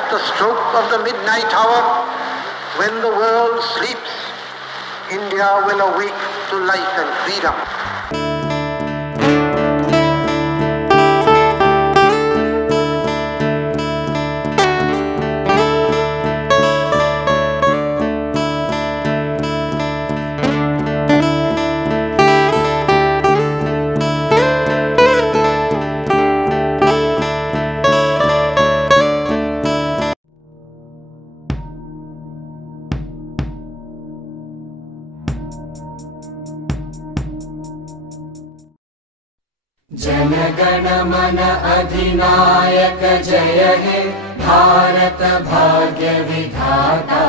at the stroke of the midnight hour, when the world sleeps, India will awake to life and freedom. Jana Gana मन अधिनायक जय हे भारत भाग्य विधाता।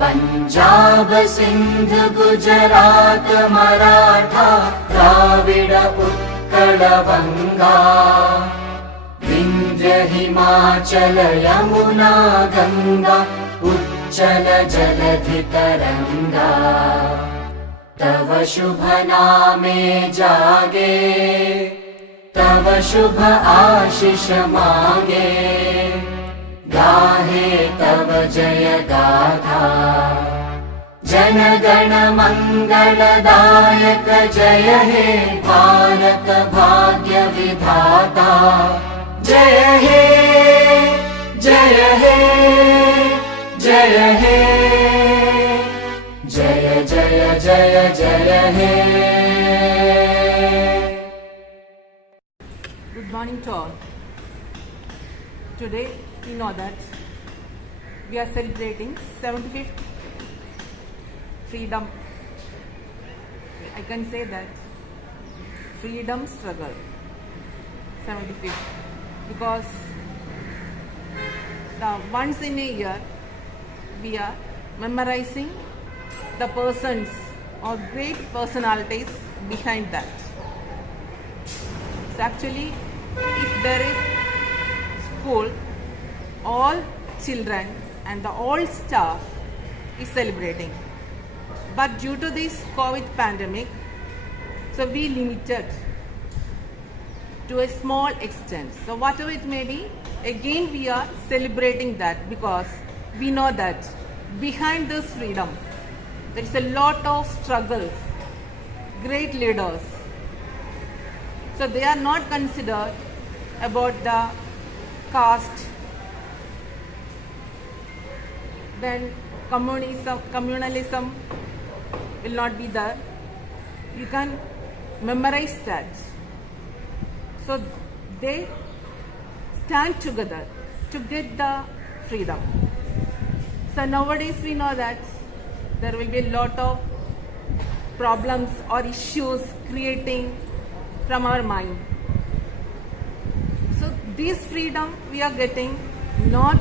पंजाब सिंध गुजरात मराठा द्राविड उत्कल बंगा। विंध्य हिमाचल यमुना गंगा उच्चल जलधि तरंगा। तव शुभ नामे जागे, तव शुभ आशीष मांगे। गाहे तव जय गाथा, जन गण मंगलदायक जय हे भारत भाग्य विधाता। जय हे जय हे जय हे जय जय जय जय हे। Good morning to all. Today we know that we are celebrating 75th freedom. I can say that freedom struggle 75th, because once in a year we are memorizing the persons or great personalities behind that. So actually, if there is school, all children and the all staff is celebrating. But due to this COVID pandemic, so we limited to a small extent. So whatever it may be, again we are celebrating that, because we know that behind this freedom, there is a lot of struggles, great leaders. So they are not considered about the caste, then communalism will not be there. You can memorize that. So they stand together to get the freedom. So nowadays we know that there will be a lot of problems or issues creating from our mind. So this freedom we are getting not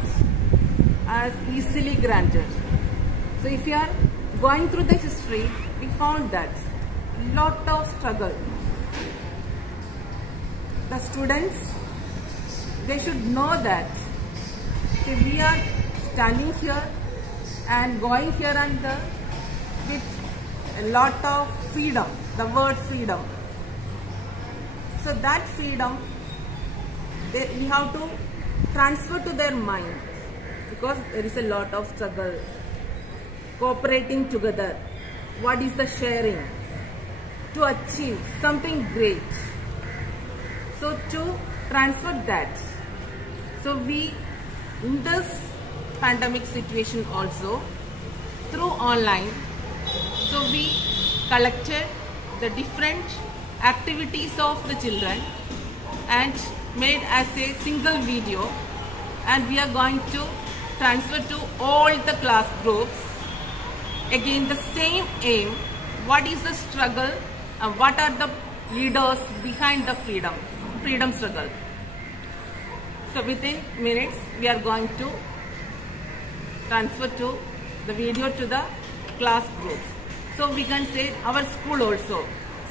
as easily granted. So if you are going through the history, we found that lot of struggle. The students, they should know that we are standing here and going here and there with a lot of freedom, the word freedom. So that freedom, we have to transfer to their mind, because there is a lot of struggle, cooperating together. What is the sharing to achieve something great? So to transfer that, so we in this pandemic situation also through online, so we collected the different activities of the children and made as a single video, and we are going to transfer to all the class groups. Again the same aim, what is the struggle and what are the leaders behind the freedom struggle. So within minutes we are going to transfer to the video to the class groups. So we can say our school also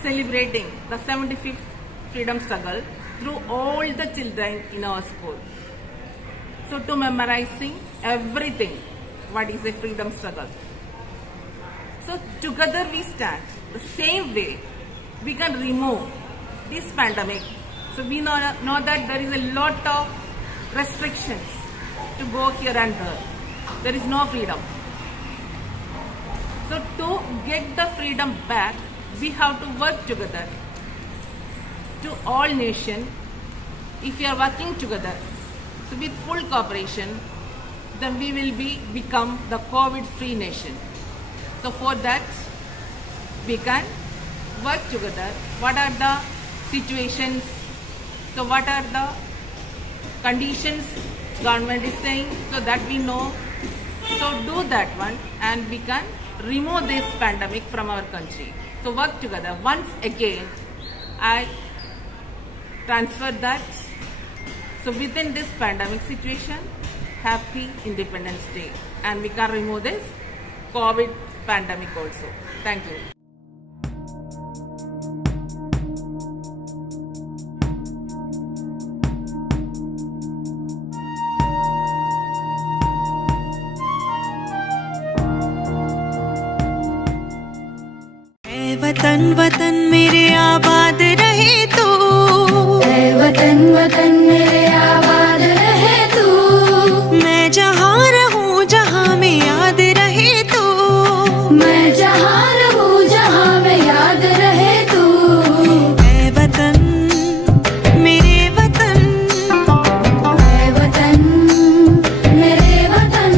celebrating the 75th freedom struggle through all the children in our school. So to memorizing everything, what is a freedom struggle. So together we stand. The same way we can remove this pandemic. So we know that there is a lot of restrictions to go here and there. There is no freedom. So to get the freedom back, we have to work together. To all nations, if we are working together, so with full cooperation, then we will become the COVID-free nation. So for that, we can work together. What are the situations? So what are the conditions government is saying, so that we know. So do that one, and we can remove this pandemic from our country. So work together. Once again, I transfer that. So within this pandemic situation, happy Independence Day, and we can remove this COVID pandemic also. Thank you. वतन वतन मेरे आबाद रहे तू, वतन वतन मेरे आबाद रहे तू। मैं जहाँ रहूँ जहाँ में याद रहे तू, मैं जहाँ रहूँ जहाँ में याद रहे तू। ऐ वतन मेरे वतन, ऐ वतन मेरे वतन।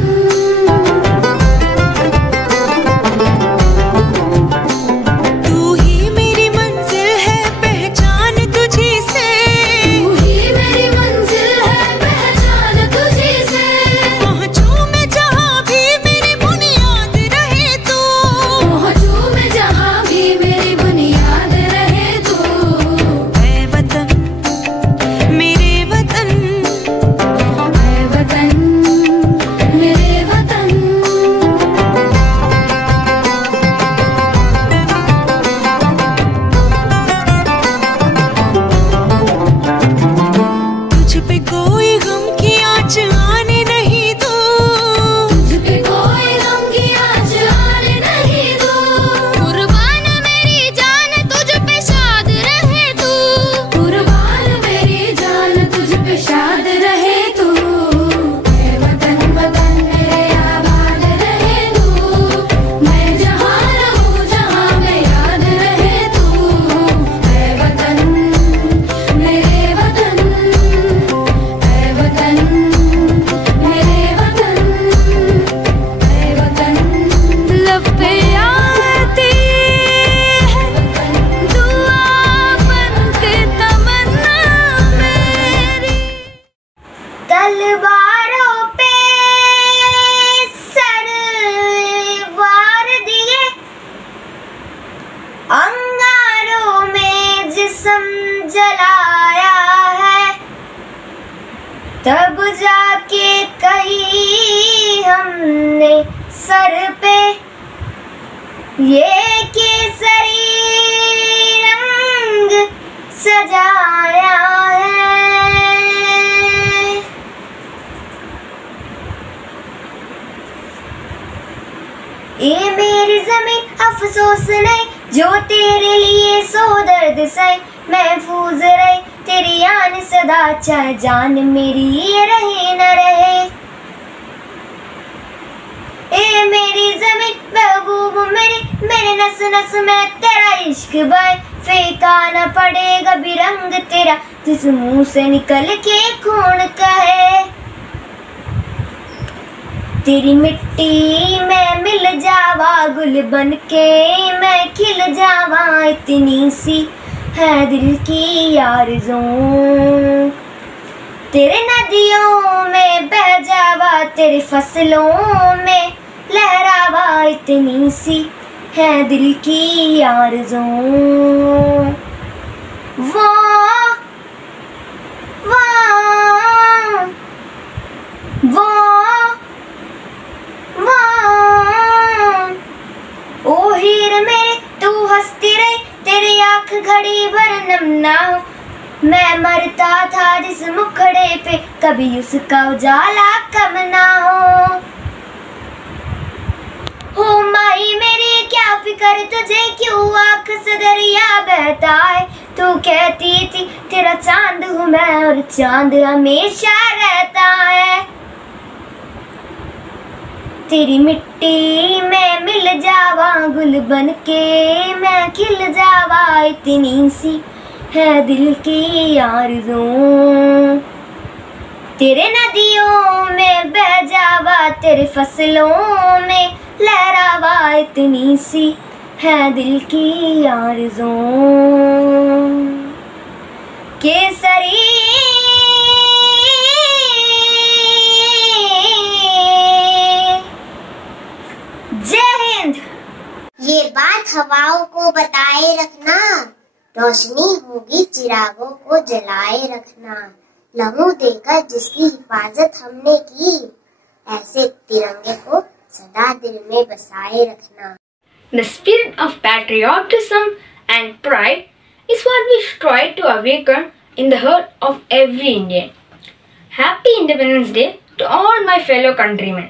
तब जाके कही हमने सर पे ये केसरी रंग सजाया है। ये मेरी जमीन अफसोस नहीं जो तेरे लिए सो दर्द सही, महफूज रहे तेरी आन सदा चाहे जान मेरी ये रहे न रहे। ए मेरी जमीन महबूब मेरे नस नस में तेरा इश्क बहे, फेंका न पड़ेगा भी रंग तेरा जिस मुंह से निकल के खून कहे। तेरी मिट्टी में मिल जावा गुल बन के मैं खिल जावा, इतनी सी है दिल की आरज़ू। तेरे नदियों में बह जावा तेरे फसलों में लहरावा, इतनी सी है दिल की आरज़ू। वाह वाह वाह वाह, ओ हीर मेरे तू हंसती रही तेरी आँख घड़ी भर नम ना हो। मैं मरता था जिस मुखड़े पे कभी उसका उजाला कम ना हो माही मेरी क्या फिक्र तुझे क्यों आँख से दरिया बहता है। तू कहती थी तेरा चांद हूँ मैं और चांद हमेशा रहता है। तेरी मिट्टी में मिल जावा, गुल बन के मैं खिल जावा, इतनी सी है दिल की आरज़ू। तेरे नदियों में बह जावा, तेरे फसलों में लहरावा, इतनी सी है दिल की आरज़ू। केसरी जय हिंद। ये बात हवाओं को बताए रखना, रोशनी होगी चिरागों को जलाए रखना। लहू देकर जिसकी हिफाजत हमने की, ऐसे तिरंगे को सदा दिल में बसाए रखना। The spirit of patriotism and pride is what we strive to awaken in the heart of every Indian. Happy Independence Day to all my fellow countrymen.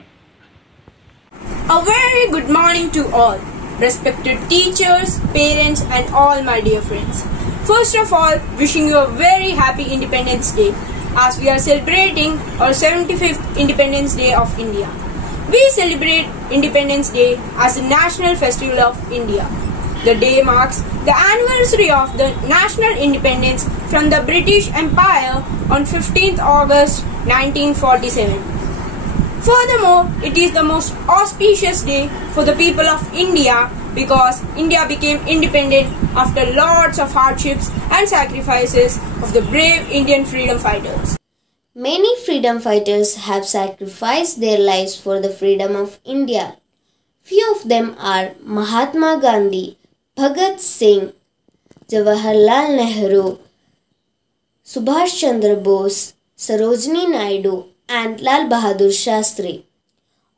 A very good morning to all, respected teachers, parents and all my dear friends. First of all, wishing you a very happy Independence Day as we are celebrating our 75th Independence Day of India. We celebrate Independence Day as a national festival of India. The day marks the anniversary of the national independence from the British Empire on 15th August 1947. Furthermore, it is the most auspicious day for the people of India because India became independent after lots of hardships and sacrifices of the brave Indian freedom fighters. Many freedom fighters have sacrificed their lives for the freedom of India. Few of them are Mahatma Gandhi, Bhagat Singh, Jawaharlal Nehru, Subhash Chandra Bose, Sarojini Naidu and Lal Bahadur Shastri.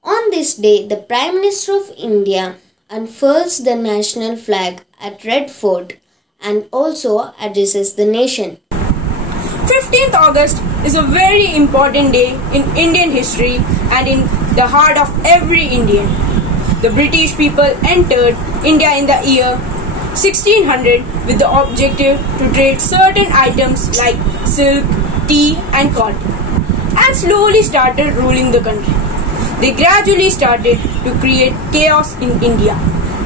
On this day, the Prime Minister of India unfurls the national flag at Red Fort and also addresses the nation. 15th August is a very important day in Indian history and in the heart of every Indian. The British people entered India in the year 1600 with the objective to trade certain items like silk, tea and cotton and slowly started ruling the country. They gradually started to create chaos in India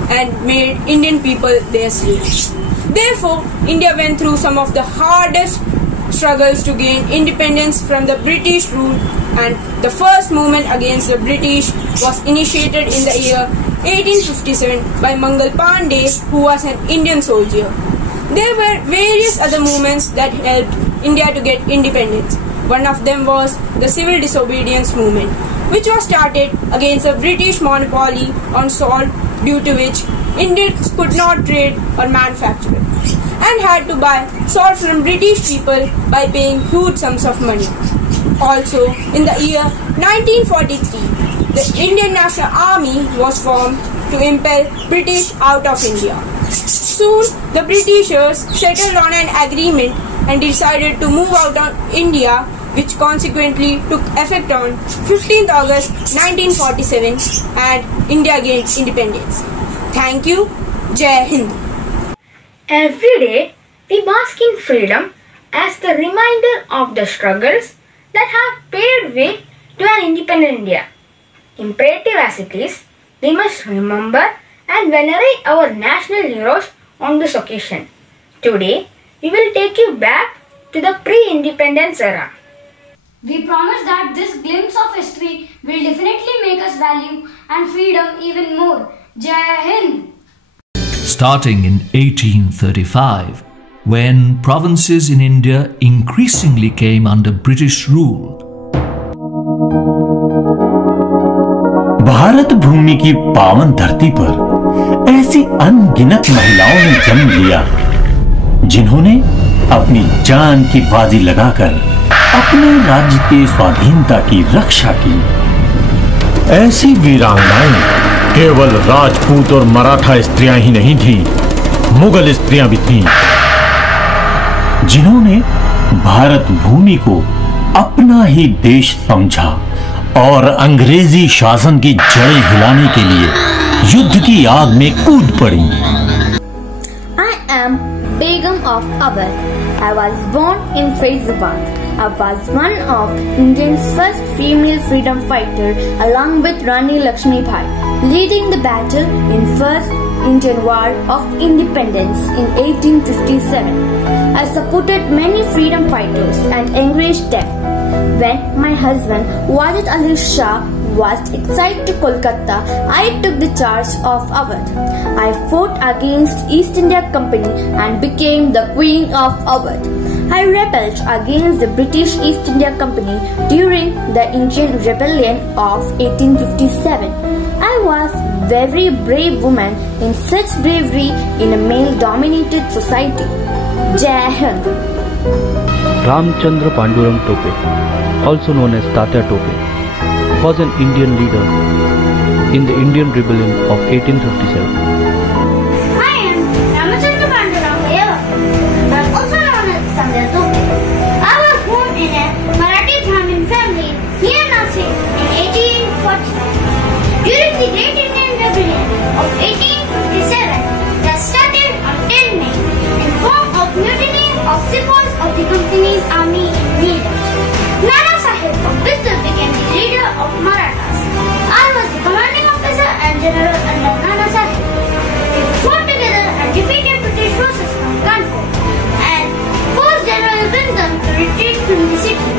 and made Indian people their slaves. Therefore, India went through some of the hardest struggles to gain independence from the British rule, and the first movement against the British was initiated in the year 1857 by Mangal Pandey, who was an Indian soldier. There were various other movements that helped India to get independence. One of them was the civil disobedience movement, which was started against the British monopoly on salt, due to which Indians could not trade or manufacture and had to buy salt from British people by paying huge sums of money. Also, in the year 1943, the Indian National Army was formed to impel British out of India. Soon, the Britishers settled on an agreement and decided to move out of India, which consequently took effect on 15th August 1947 and India gained independence. Thank you. Jai Hind. Every day, we bask in freedom as the reminder of the struggles that have paved way to an independent India. Imperative as it is, we must remember and venerate our national heroes on this occasion. Today, we will take you back to the pre-independence era. We promise that this glimpse of history will definitely make us value and freedom even more. Jai Hind! Starting in 1835, when provinces in India increasingly came under British rule, Bharat भूमि की पावन धरती पर ऐसी अनगिनत महिलाओं ने जन्म लिया जिन्होंने अपनी जान की बाजी लगाकर अपने राज्य की स्वाधीनता की रक्षा की। ऐसी वीरांगनाएं केवल राजपूत और मराठा स्त्रियां ही नहीं थीं, मुगल स्त्रियां भी थीं, जिन्होंने भारत भूमि को अपना ही देश समझा और अंग्रेजी शासन की जड़ें हिलाने के लिए युद्ध की आग में कूद पड़ी। I am Begum of Awadh. I was born in Faizabad. was one of India's first female freedom fighters along with Rani Lakshmibai, leading the battle in First Indian War of Independence in 1857. I supported many freedom fighters and encouraged them. When my husband Wajid Ali Shah was exiled to Kolkata, I took the charge of Awadh. I fought against East India Company and became the Queen of Awadh. I rebelled against the British East India Company during the Indian Rebellion of 1857. I was a very brave woman in such bravery in a male-dominated society. Jai Hind. Ramchandra Pandurang Tope, also known as Tatya Tope, was an Indian leader in the Indian Rebellion of 1857. I am Ramchandra Pandurang Tope, also known as Tatya Tope. I was born in a Marathi Brahmin family near Nasik in 1849. During the Great Indian Rebellion of 1857 that started on 10 May in form of mutiny of sepoys of the company's army leader. Nana Sahib of Bittul became the leader of Marathas. I was the commanding officer and general under Nana Sahib. We fought together and defeated British forces from Kanpur and forced General Bindam to retreat from the city.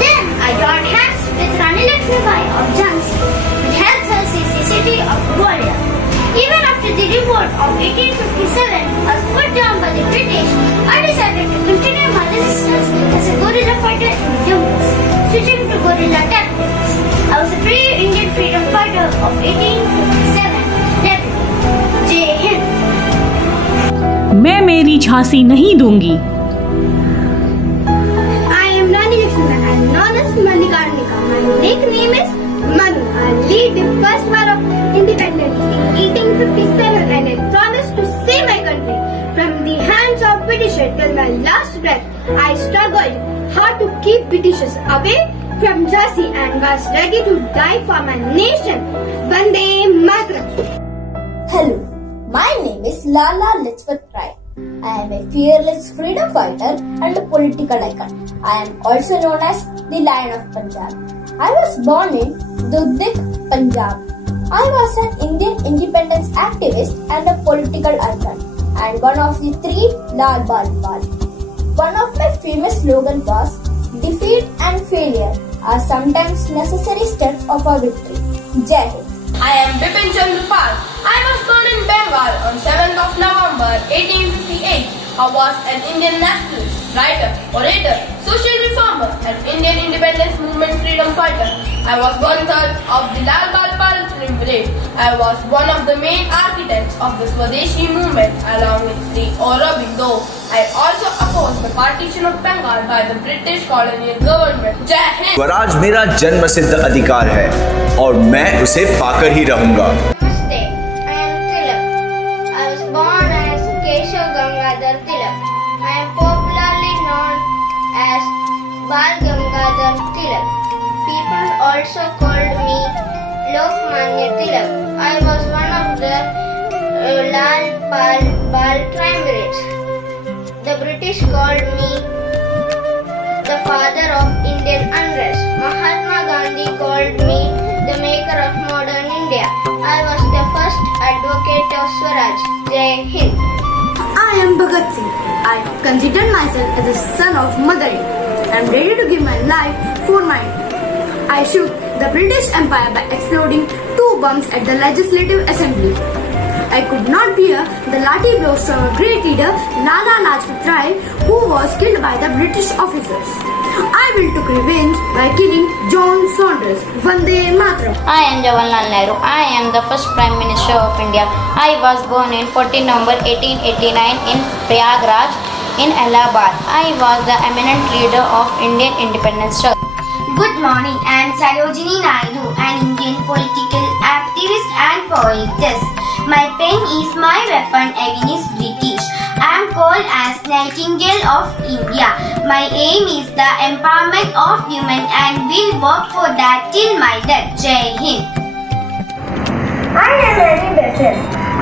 Then I joined hands with Rani Lakshmibai of Jhansi, which helped her seize the city of Gwalior. Even after the revolt of 1857 was put down by the British, I decided to continue my resistance as a guerrilla fighter in the jungles, switching to guerrilla tactics. I was a brave Indian freedom fighter of 1857. Jai Hind. मैं मेरी झांसी नहीं दूंगी. I am Rani Lakshmibai and known as Manikarnika. My nickname is Manu. I lead the first war of independence in 1857 and I promised to save my country from the hands of Britishers till my last breath. I struggled hard to keep Britishers away from Jhansi and was ready to die for my nation. Vande Mataram. Hello, my name is Lala Lajpat Rai. I am a fearless freedom fighter and a political icon. I am also known as the Lion of Punjab. I was born in Dudhik, Punjab. I was an Indian independence activist and a political icon, and one of the 3 Lal Bal Bal. One of my famous slogans was, "Defeat and failure are sometimes necessary steps of a victory." Jai Hind. I am Bipin Chandra Pal. I was born in Bengal on 7th of November 1858. I was an Indian nationalist, writer, orator, social reformer, and Indian independence movement freedom fighter. I was one-third of the Lal Bal Pal brigade. I was one of the main architects of the Swadeshi movement along with Sri Aurobindo. I also opposed the partition of Bengal by the British colonial government. Jai Hind. Swaraj मेरा जन्म सिद्ध अधिकार है और मैं उसे पाकर ही रहूंगा. Namaste, I am Tilak. I was born as Keshav Gangadhar Tilak. I am popularly known as Bal Gangadhar Tilak. People also called me Lokmanya Tilak. I was one of the Lal Pal Bal triumvirates. The British called me the father of Indian unrest. Mahatma Gandhi called me the maker of modern India. I was the first advocate of Swaraj. Jai Hind. I am Bhagat Singh. I consider myself as a son of Mother India. I am ready to give my life for my India. I shook the British Empire by exploding 2 bombs at the Legislative Assembly. I could not bear the lathi blows from a great leader, Lala Lajpat Rai, who was killed by the British officers. I will take revenge by killing John Saunders. Vande Mataram. I am Jawaharlal Nehru. I am the first Prime Minister of India. I was born in 14 November 1889 in Prayagraj in Allahabad. I was the eminent leader of Indian independence struggle. Good morning, I am Sarojini Naidu, an Indian political activist and poetess. My pen is my weapon against British. I am called as Nightingale of India. My aim is the empowerment of women and will work for that till my death. Jai Hind. I am Annie Besant.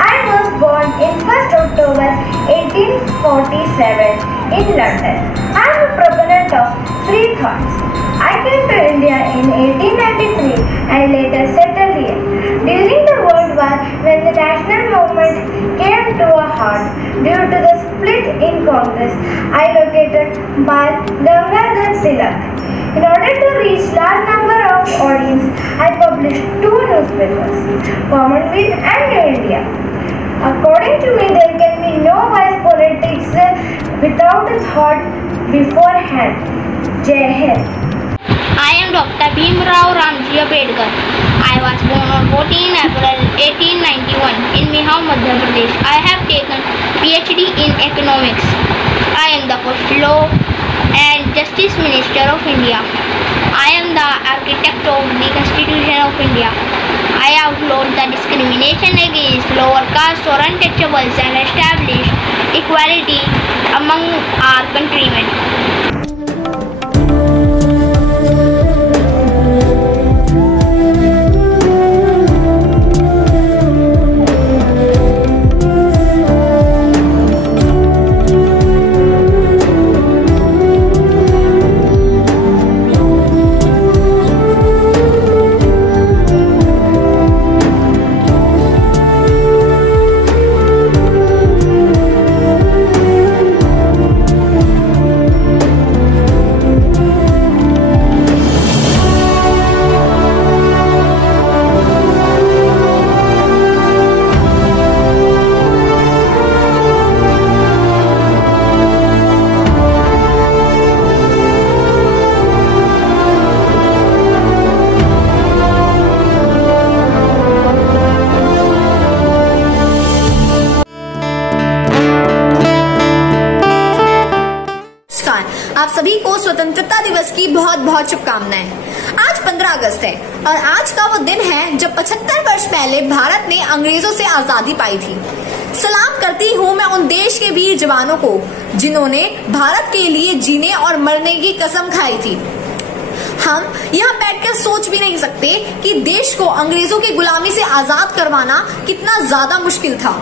I was born in 1st October 1847 in London. I am a proponent of free thoughts. I came to India in 1893 and later settled here. During the World War, when the national movement came to a halt due to the split in Congress, I located Bal Gangadhar Tilak. In order to reach large number of audience, I published 2 newspapers, Commonwealth and New India. According to me, there can be no wise politics without a thought beforehand. Jai Hind. I am Dr. Bhimrao Ramji Ambedkar. I was born on 14 April 1891 in Mihao, Madhya Pradesh. I have taken PhD in economics. I am the first Law and Justice Minister of India. I am the architect of the Constitution of India. I outlawed the discrimination against lower caste or untouchables and established equality among our countrymen. आप सभी को स्वतंत्रता दिवस की बहुत बहुत शुभकामनाएं। आज 15 अगस्त है और आज का वो दिन है जब 75 वर्ष पहले भारत ने अंग्रेजों से आजादी पाई थी। सलाम करती हूँ मैं उन देश के वीर जवानों को जिन्होंने भारत के लिए जीने और मरने की कसम खाई थी। हम यहाँ बैठकर सोच भी नहीं सकते कि देश को अंग्रेजों की गुलामी से आजाद करवाना कितना ज्यादा मुश्किल था।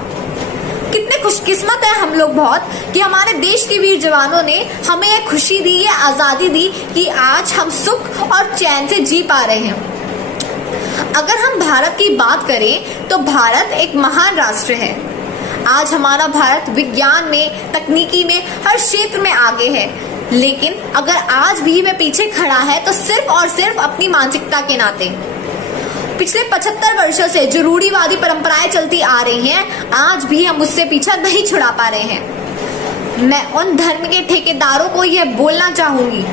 कितने खुशकिस्मत है हम लोग बहुत कि हमारे देश के वीर जवानों ने हमें यह खुशी दी, ये आजादी दी कि आज हम सुख और चैन से जी पा रहे हैं। अगर हम भारत की बात करें तो भारत एक महान राष्ट्र है। आज हमारा भारत विज्ञान में, तकनीकी में, हर क्षेत्र में आगे है। लेकिन अगर आज भी वह पीछे खड़ा है तो सिर्फ और सिर्फ अपनी मानसिकता के नाते। पिछले 75 वर्षों से जो रूढ़िवादी परंपराएं चलती आ रही हैं, आज भी हम उससे पीछा नहीं छुड़ा पा रहे हैं। मैं उन धर्म के ठेकेदारों को यह बोलना चाहूंगी,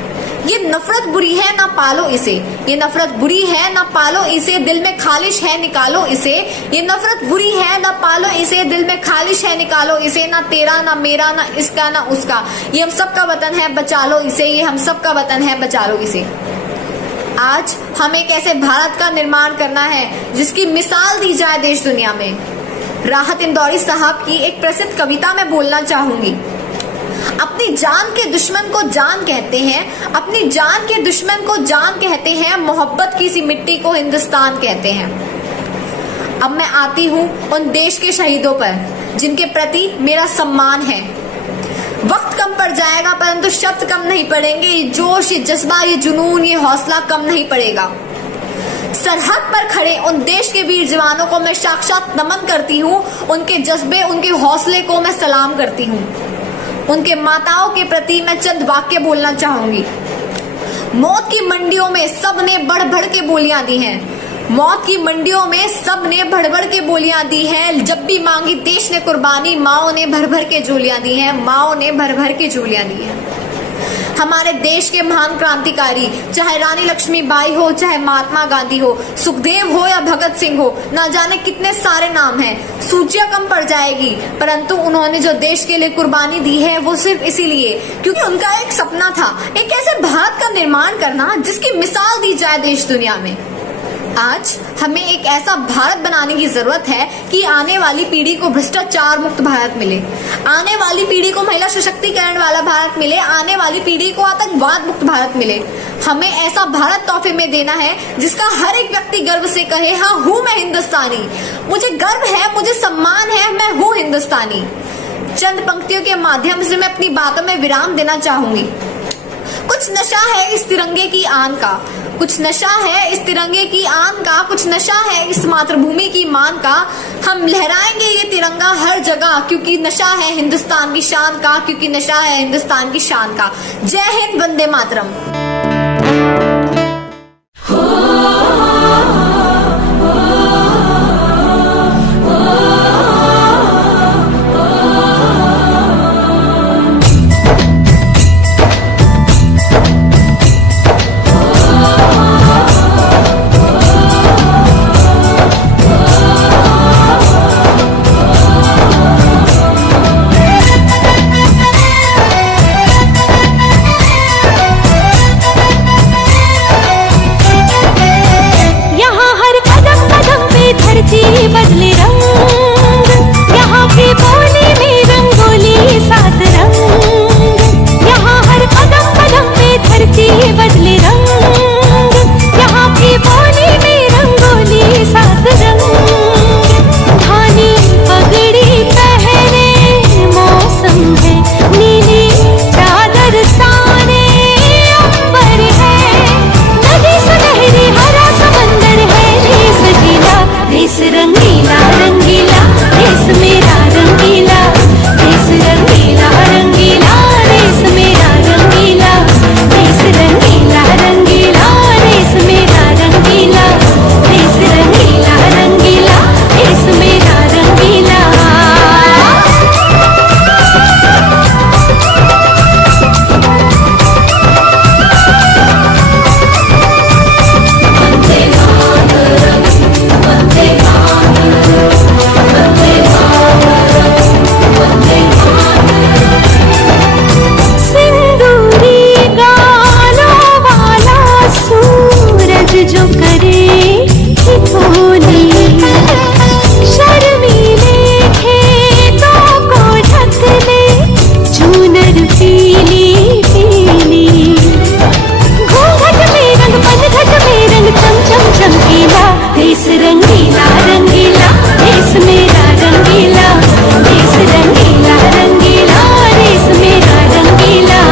ये नफरत बुरी है ना पालो इसे। ये नफरत बुरी है ना पालो इसे, दिल में खालिश है निकालो इसे। ये नफरत बुरी है ना पालो इसे, दिल में खालिश है निकालो इसे। ना तेरा ना मेरा ना इसका ना उसका, ये हम सबका वतन है बचा लो इसे। ये हम सबका वतन है बचा लो इसे। आज हमें एक ऐसे भारत का निर्माण करना है जिसकी मिसाल दी जाए देश दुनिया में। राहत इंदौरी साहब की एक प्रसिद्ध कविता में बोलना चाहूंगी। अपनी जान के दुश्मन को जान कहते हैं, अपनी जान के दुश्मन को जान कहते हैं, मोहब्बत की सी मिट्टी को हिंदुस्तान कहते हैं। अब मैं आती हूँ उन देश के शहीदों पर जिनके प्रति मेरा सम्मान है। वक्त कम पड़ जाएगा परंतु शब्द कम नहीं पड़ेंगे। ये जोश, ये जज्बा, ये जुनून, ये हौसला कम नहीं पड़ेगा। सरहद पर खड़े उन देश के वीर जवानों को मैं साक्षात नमन करती हूँ। उनके जज्बे, उनके हौसले को मैं सलाम करती हूँ। उनके माताओं के प्रति मैं चंद वाक्य बोलना चाहूंगी। मौत की मंडियों में सब ने बढ़ बढ़ के बोलियां दी हैं। मौत की मंडियों में सब ने बढ़ बढ़ के बोलियां दी हैं। जब भी मांगी देश ने कुर्बानी, माओ ने भर भर के झोलियां दी हैं। माओ ने भर भर के झोलियां दी हैं। हमारे देश के महान क्रांतिकारी, चाहे रानी लक्ष्मीबाई हो, चाहे महात्मा गांधी हो, सुखदेव हो या भगत सिंह हो, ना जाने कितने सारे नाम हैं। सूचियां कम पड़ जाएगी परंतु उन्होंने जो देश के लिए कुर्बानी दी है वो सिर्फ इसीलिए क्योंकि उनका एक सपना था, एक ऐसे भारत का निर्माण करना जिसकी मिसाल दी जाए देश दुनिया में। आज हमें एक ऐसा भारत बनाने की जरूरत है कि आने वाली पीढ़ी को भ्रष्टाचार मुक्त भारत मिले, आने वाली पीढ़ी को महिला सशक्तिकरण वाला भारत मिले, आने वाली पीढ़ी को आतंकवाद मुक्त भारत मिले। हमें ऐसा भारत तोहफे में देना है जिसका हर एक व्यक्ति गर्व से कहे, हाँ हूँ मैं हिंदुस्तानी, मुझे गर्व है, मुझे सम्मान है, मैं हूँ हिंदुस्तानी। चंद पंक्तियों के माध्यम से मैं अपनी बातों में विराम देना चाहूंगी। कुछ नशा है इस तिरंगे की आन का, कुछ नशा है इस तिरंगे की आन का, कुछ नशा है इस मातृभूमि की मान का। हम लहराएंगे ये तिरंगा हर जगह, क्योंकि नशा है हिंदुस्तान की शान का, क्योंकि नशा है हिंदुस्तान की शान का। जय हिंद, वंदे मातरम। बदले रंग, यहाँ की बोली में रंगोली सात रंग, यहाँ हर कदम कदम पे धरती बदले रंग, यहाँ की बोली में रंगोली सात रंग। धानी पगड़ी पहने मौसम है, नीली चादर ताने अंबर है, नदी सुनहरी हरा समंदर है, देश गीला देश रंगीला रंगीला, देश मेरा रंगीला, देश रंगीला रंगीला, देश मेरा रंगीला, देश रंगीला रंगीला, देश मेरा रंगीला, देश रंगीला रंगीला, देश मेरा रंगीला। जो करे ठिठोली, शर्मीले खेतों को ढक ले चूनर पीली पीली, घूंघट में रंग पनघट में रंग चम चम चमकीला, देश रंगीला रंगीला, देश मेरा रंगीला, देश रंगीला रंगीला, देश मेरा रंगीला।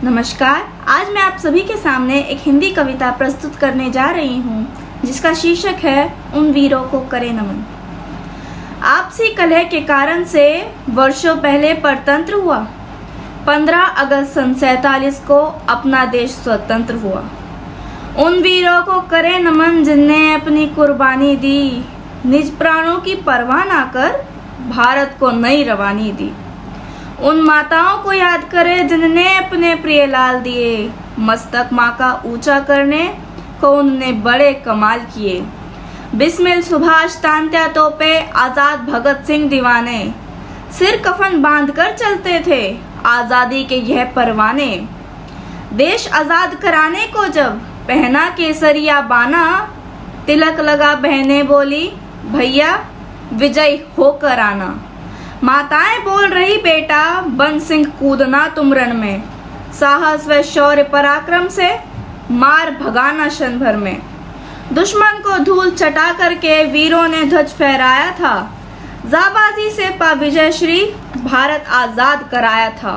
नमस्कार, आज मैं आप सभी के सामने एक हिंदी कविता प्रस्तुत करने जा रही हूँ, जिसका शीर्षक है उन वीरों को करे नमन। आपसी कलह के कारण से वर्षों पहले परतंत्र हुआ, 15 अगस्त सन 47 को अपना देश स्वतंत्र हुआ। उन वीरों को करे नमन जिनने अपनी कुर्बानी दी, निज प्राणों की परवाह ना कर भारत को नई रवानी दी। उन माताओं को याद करे जिनने अपने प्रिय लाल दिए, मस्तक माँ का ऊंचा करने को उनने बड़े कमाल किए। बिस्मिल सुभाष तांत्या तोपे आजाद भगत सिंह दीवाने, सिर कफन बांध कर चलते थे आजादी के यह परवाने। देश आजाद कराने को जब पहना केसरिया बाना, तिलक लगा बहनें बोली भैया विजय होकर आना। माताएं बोल रही बेटा बन सिंह कूदना तुम रण में, साहस व शौर्य पराक्रम से मार भगाना क्षण भर में। दुश्मन को धूल चटा करके वीरों ने ध्वज फहराया था, जाबाजी से पा विजय श्री भारत आजाद कराया था।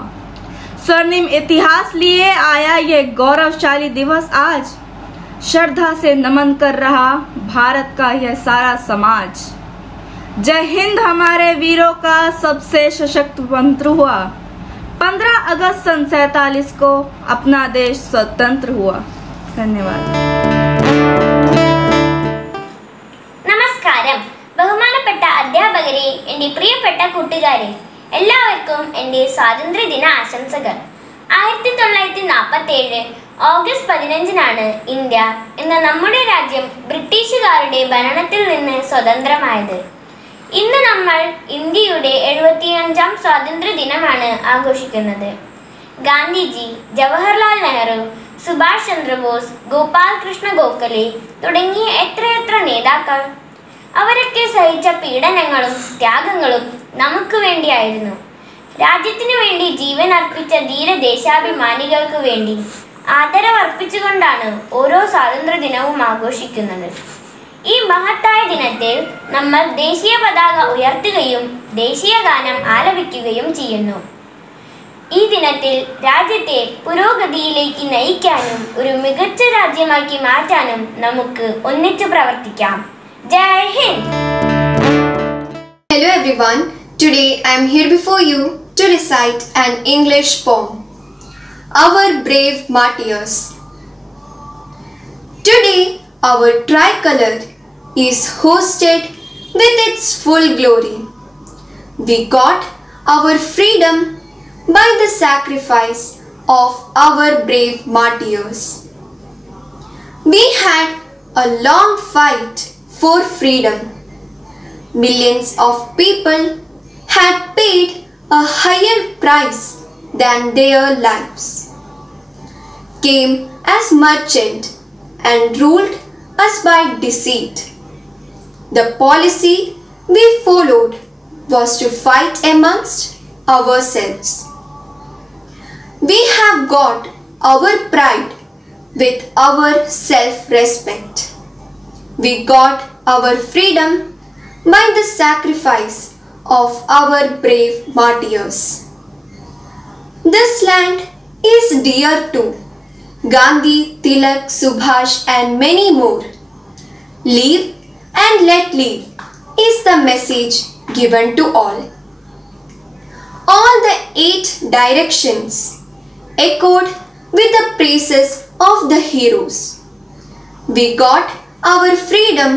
स्वर्णिम इतिहास लिए आया ये गौरवशाली दिवस आज, श्रद्धा से नमन कर रहा भारत का यह सारा समाज। जय हिंद हमारे वीरों का सबसे सशक्त मंत्र हुआ, 15 अगस्त सन 47 को अपना देश स्वतंत्र हुआ। धन्यवाद। നമസ്കാരം, ബഹുമാനപ്പെട്ട അധ്യാപകരെ, എൻ്റെ പ്രിയപ്പെട്ട കൂട്ടുകാരെ, എല്ലാവർക്കും എൻ്റെ സ്വാതന്ത്ര്യദിന ആശംസകൾ. 1947 ഓഗസ്റ്റ് 15-നാണ് ഇന്ത്യ എന്ന നമ്മുടെ രാജ്യം ബ്രിട്ടീഷുകാരുടെ ഭരണത്തിൽ നിന്ന് സ്വതന്ത്രമായത്. ഇന്ന് നമ്മൾ ഇന്ത്യയുടെ 75ാം സ്വാതന്ത്ര്യ ദിനമാണ് ആഘോഷിക്കുന്നത്. ഗാന്ധിജി, ജവഹർലാൽ നെഹ്റു, സുഭാഷ് ചന്ദ്രബോസ്, ഗോപാൽ കൃഷ്ണ ഗോഖലെ തുടങ്ങിയ എത്രയെത്ര നേതാക്കൾ, അവരൊക്കെ സഹിച്ച പീഡനങ്ങളും ത്യാഗങ്ങളും നമുക്ക് വേണ്ടിയായിരുന്നു. രാജ്യത്തിനു വേണ്ടി ജീവൻ അർപ്പിച്ച ധീര ദേശാഭിമാനികൾക്ക് വേണ്ടി ആദരവർപ്പിച്ചുകൊണ്ടാണ് ഓരോ സ്വാതന്ത്ര്യദിനവും ആഘോഷിക്കുന്നത്. ഈ മഹത്തായ ദിനത്തിൽ നമ്മൾ ദേശീയ പതാക ഉയർത്തുകയും ദേശീയ ഗാനം ആലപിക്കുകയും ചെയ്യുന്നു. ഈ ദിനത്തിൽ രാജ്യത്തെ പുരോഗതിയിലേക്ക് നയിക്കാനും ഒരു മികച്ച രാജ്യമാക്കി മാറ്റാനും നമുക്ക് ഒന്നിച്ചു പ്രവർത്തിക്കാം. ജയ് Hind. Hello everyone. Today I am here before you to recite an English poem. Our brave martyrs. Today our tricolor is hosted with its full glory. We got our freedom by the sacrifice of our brave martyrs. We had a long fight for freedom. Millions of people had paid a higher price than their lives, came as merchant and ruled us by deceit. The policy we followed was to fight amongst ourselves. We have got our pride with our self-respect. We got our freedom by the sacrifice of our brave martyrs. This land is dear to Gandhi, Tilak, Subhash and many more. Live and let live is the message given to all. All the 8 directions echoed with the praises of the heroes. We got our freedom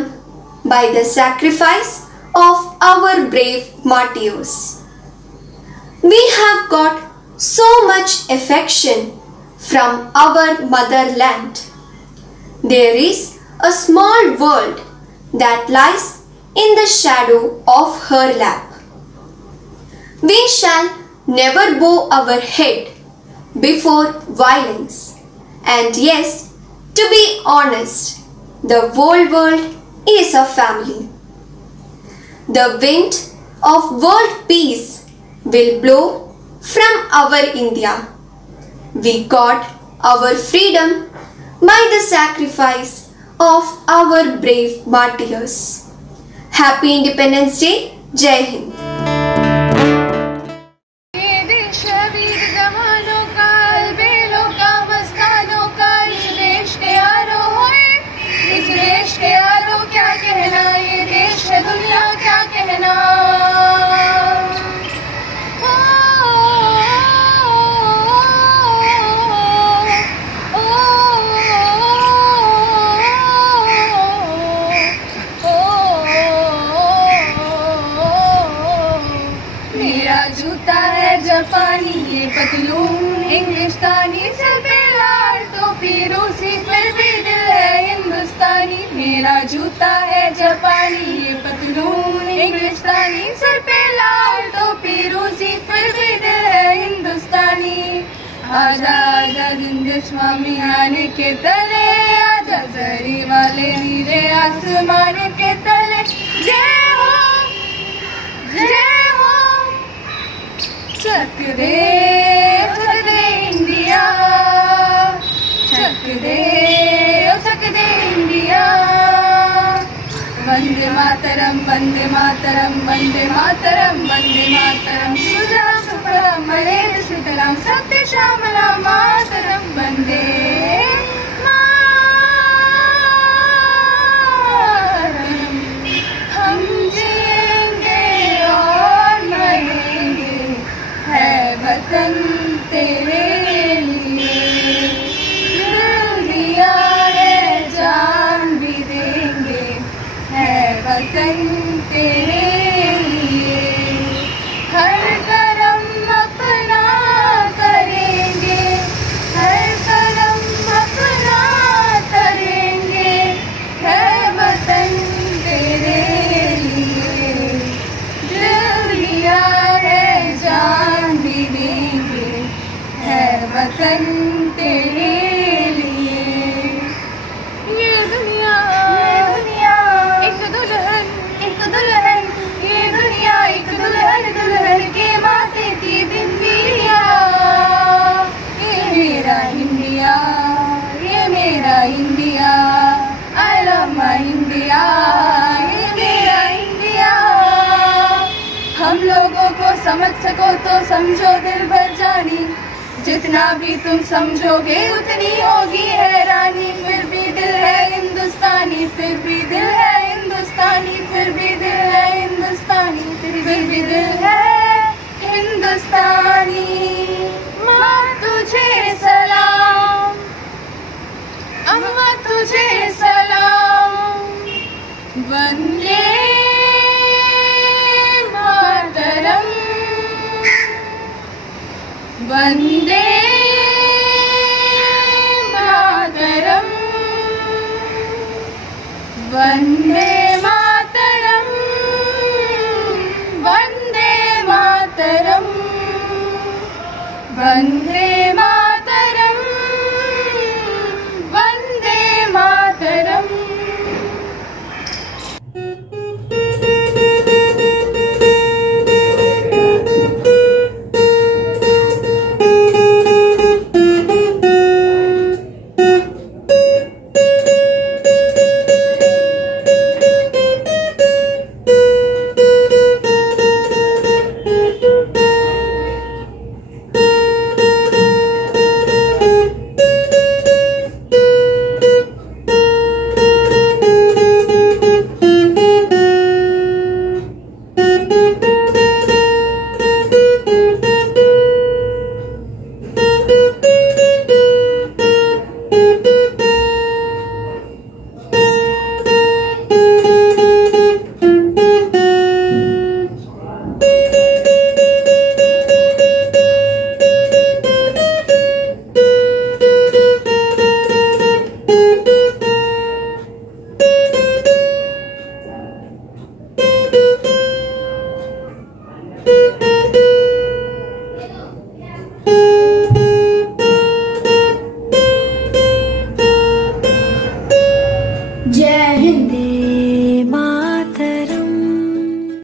by the sacrifice of our brave martyrs. We have got so much affection from our motherland. There is a small world that lies in the shadow of her lap. We shall never bow our head before violence. And yes, to be honest, the whole world is a family. The wind of world peace will blow from our India. We got our freedom by the sacrifice of our brave martyrs. Happy Independence Day. Jai Hind. दुनिया क्या कहना मेरा जूता है जापानी ये पतलून इंग्लिस्तानी sir पे लाल टोपी रूसी फिर भी दिल है हिंदुस्तानी मेरा जूता है जापानी ये पतलून इंग्लिस्तानी सर पे लाल टोपी रूसी फिर भी दिल है हिंदुस्तानी आजा आजा जिंदे स्वामी आने के तले आजा जरी वाले नीले आसमान के तले जय हो चक दे इंडिया चक दे इंडिया वंदे मातरम वंदे मातरम वंदे मातरम वंदे मातरम सुजला सुफलम मलेर शीतलम सत्य श्यामला मातरम वंदे मातरम हम जिएंगे और मरेंगे है वतन तेरे लिए दिल दिया है जान भी देंगे है वतन तेरे लिए हर करम अपना करेंगे हर करम समझ सको तो समझो दिल भर जानी, जितना भी तुम समझोगे उतनी होगी हैरानी। फिर भी दिल है हिंदुस्तानी, फिर भी दिल है हिंदुस्तानी, फिर भी दिल है हिंदुस्तानी, फिर भी दिल है हिंदुस्तानी। माँ तुझे सलाम, अम्मा तुझे सलाम, वंदे मातरम, वंदे मातरम, वंदे मातरम, वंदे मातरम, वंदे मातरम, वंदे मातरम। जय हिंद